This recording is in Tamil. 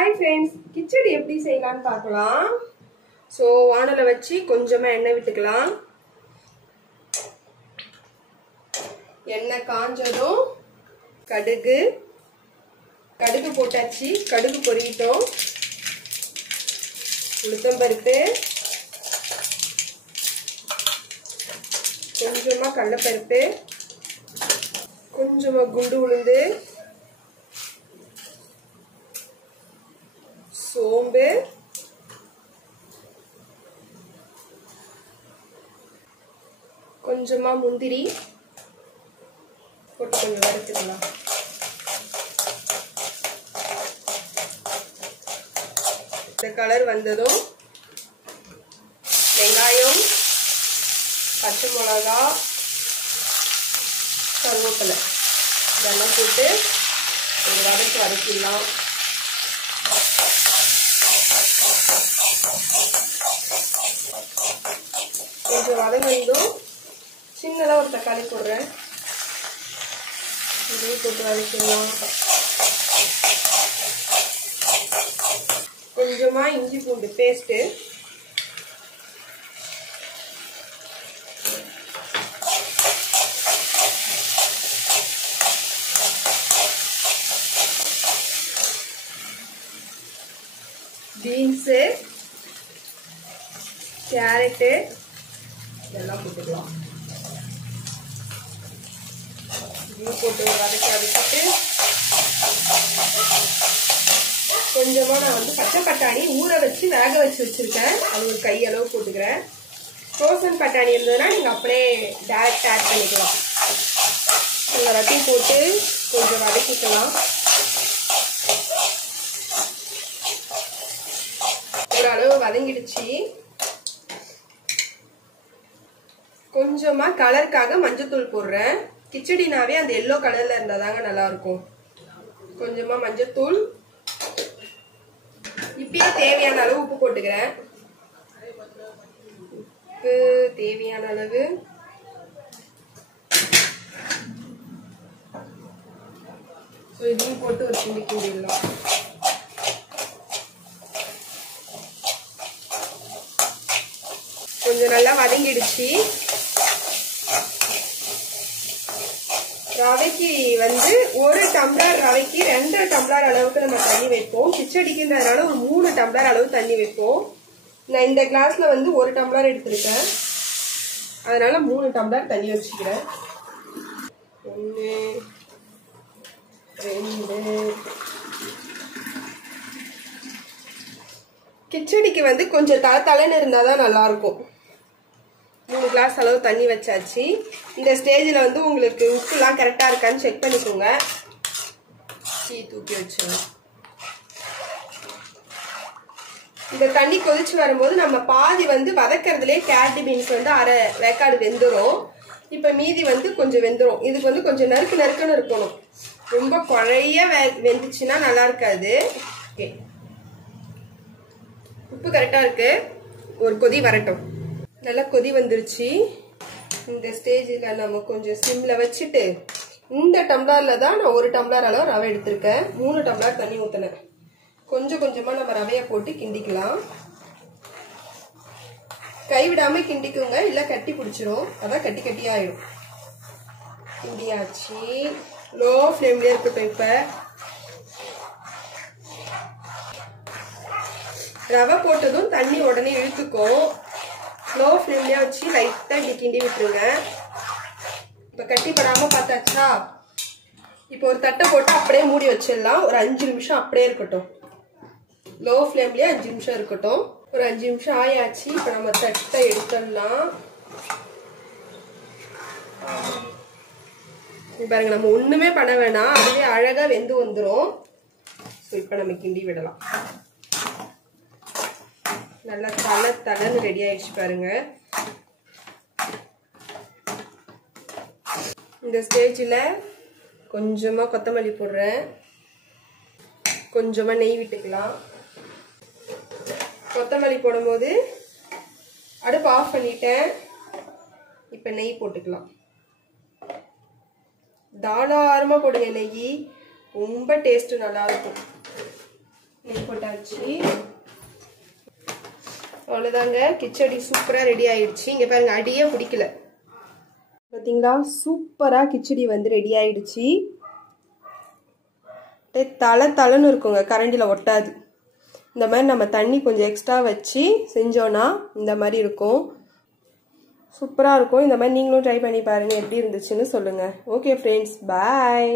हाय फ्रेंड्स किचड़ी எப்படி செய்யலாம்னு பார்க்கலாம் சோ வாணல வச்சி கொஞ்சமா எண்ணெய் விட்டுக்கலாம் எண்ணெய் காஞ்சதும் கடுகு போட்டாச்சு கடுகு பொரியிட்டோம் உளுத்தம் பருப்பு கொஞ்சமா கடலை பருப்பு கொஞ்சமா குண்டு உளுந்து சோம்பு கொஞ்சமா முந்திரி போட்டு கொஞ்சம் வறுத்துக்கலாம் இந்த கலர் வந்ததும் வெங்காயம் பச்சை மிளகாய் கருவேப்பிலை இதெல்லாம் போட்டு ஒரு வதக்கிடலாம் கொஞ்சம் வதங்கினதும் சின்னதா ஒரு தக்காளி போடுறேன் இதையும் போட்டு வதக்கிடலாம் கொஞ்சமா இஞ்சி பூண்டு பேஸ்ட் பீன்ஸ் கேரட் இதெல்லாம் போட்டுக்கலாம் இது போட்டு வதக்கிட்டு கொஞ்சமா நான் வந்து பச்சை பட்டாணி ஊற வச்சு வேக வச்சிருக்கேன் அது ஒரு கை அளவு போட்டுக்கிறேன் ஃப்ரோசன் பட்டாணி இருந்ததுன்னா நீங்க அப்படியே டைரக்ட் ஆட் பண்ணிக்கலாம் எல்லாத்தையும் போட்டு கொஞ்சம் வதக்கிக்கலாம் ஓரளவு வதங்கிடுச்சு கொஞ்சமா கலருக்காக மஞ்சத்தூள் போடுறேன் கிச்சடினாவே அந்த எல்லோ கலர்ல இருந்தாதாங்க நல்லா இருக்கும் கொஞ்சமா மஞ்சத்தூள் இப்பயே தேவையான அளவு உப்பு போட்டுக்கிறேன் உப்பு தேவையான அளவு இதையும் போட்டு ஒரு கிண்டி கிண்டிடலாம் கொஞ்சம் நல்லா வதங்கிடுச்சு ரவைக்கு வந்து ஒரு டம்ளர் ரவைக்கு 2 டம்ளர் அளவுக்கு நம்ம தண்ணி வைப்போம் கிச்சடிக்குன்றதுனால ஒரு 3 டம்ளர் அளவு தண்ணி வைப்போம் நான் இந்த கிளாஸ்ல வந்து 1 டம்ளர் எடுத்திருக்கேன் அதனால 3 டம்ளர் தண்ணி வச்சுக்கிறேன் 1 2 கிச்சடிக்கு வந்து கொஞ்சம் தளன்னு இருந்தாதான் நல்லா இருக்கும் 3 கிளாஸ் அளவு தண்ணி வச்சாச்சு இந்த ஸ்டேஜில் வந்து உங்களுக்கு உப்புலாம் கரெக்டாக இருக்கான்னு செக் பண்ணிக்கோங்க தூக்கி வச்சிடலாம் இந்த தண்ணி கொதிச்சு வரும்போது நம்ம பாதி வந்து வதக்கிறதுலேயே கேரட் பீன்ஸ் வந்து அரை வேக்காடு வெந்துடும் இப்போ மீதி வந்து கொஞ்சம் வெந்துடும் இதுக்கு வந்து கொஞ்சம் நறுக்குன்னு இருக்கணும் ரொம்ப குழைய வெந்துச்சுன்னா நல்லா இருக்காது ஓகே உப்பு கரெக்டாக இருக்கு ஒரு கொதி வரட்டும் நல்லா கொதி வந்துருச்சு இந்த ஸ்டேஜில் நம்ம கொஞ்சம் சிம்ல வச்சுட்டு இந்த டம்ளர்ல தான் நான் 1 டம்ளர் அளவு ரவை எடுத்திருக்கேன் 3 டம்ளர் தண்ணி ஊற்றினேன் கொஞ்சம் கொஞ்சமா நம்ம ரவையை போட்டு கிண்டிக்கலாம் கைவிடாம கிண்டிக்குங்க இல்லை கட்டி பிடிச்சிரும் அதான் கட்டி கட்டி ஆயிடும் கிண்டியாச்சு லோ ஃப்ளேம்லேயே இருக்கட்டும் இப்போ ரவை போட்டதும் தண்ணி உடனே இழுத்துக்கும் லோ ஃப்ளேம்லேயே வச்சு லைட்டாக இப்படி கிண்டி விட்டுருங்க இப்போ கட்டி படாமல் பார்த்தாச்சா இப்போ ஒரு தட்டை போட்டு அப்படியே மூடி வச்சிடலாம் ஒரு 5 நிமிஷம் அப்படியே இருக்கட்டும் லோ ஃப்ளேம்லேயே 5 நிமிஷம் இருக்கட்டும் ஒரு 5 நிமிஷம் ஆயாச்சு இப்போ நம்ம தட்டை எடுத்துடலாம் பாருங்க நம்ம ஒன்றுமே பண்ண வேணாம் அதுவே அழகாக வெந்து வந்துடும் ஸோ இப்போ நம்ம கிண்டி விடலாம் நல்லா தளன்னு ரெடி ஆயிடுச்சு பாருங்க இந்த ஸ்டேஜில் கொஞ்சமா கொத்தமல்லி போடுறேன் கொஞ்சமா நெய் விட்டுக்கலாம் கொத்தமல்லி போடும்போது அடுப்பு ஆஃப் பண்ணிட்டேன் இப்போ நெய் போட்டுக்கலாம் தாராளமா போடுங்க நெய் ரொம்ப டேஸ்ட் நல்லா இருக்கும் நெய் போட்டு போட்டாச்சு. அவ்வளோதாங்க, கிச்சடி சூப்பராக ரெடி ஆயிடுச்சு. இங்கே பாருங்க, அடியே பிடிக்கல பார்த்தீங்களா? சூப்பராக கிச்சடி வந்து ரெடி ஆயிடுச்சு. தலைன்னு இருக்குங்க, கரண்டியில் ஒட்டாது. இந்த மாதிரி நம்ம தண்ணி கொஞ்சம் எக்ஸ்ட்ரா வச்சு செஞ்சோன்னா இந்த மாதிரி இருக்கும், சூப்பராக இருக்கும். இந்த மாதிரி நீங்களும் ட்ரை பண்ணி பாருங்கள், எப்படி இருந்துச்சுன்னு சொல்லுங்கள். ஓகே ஃப்ரெண்ட்ஸ், பாய்.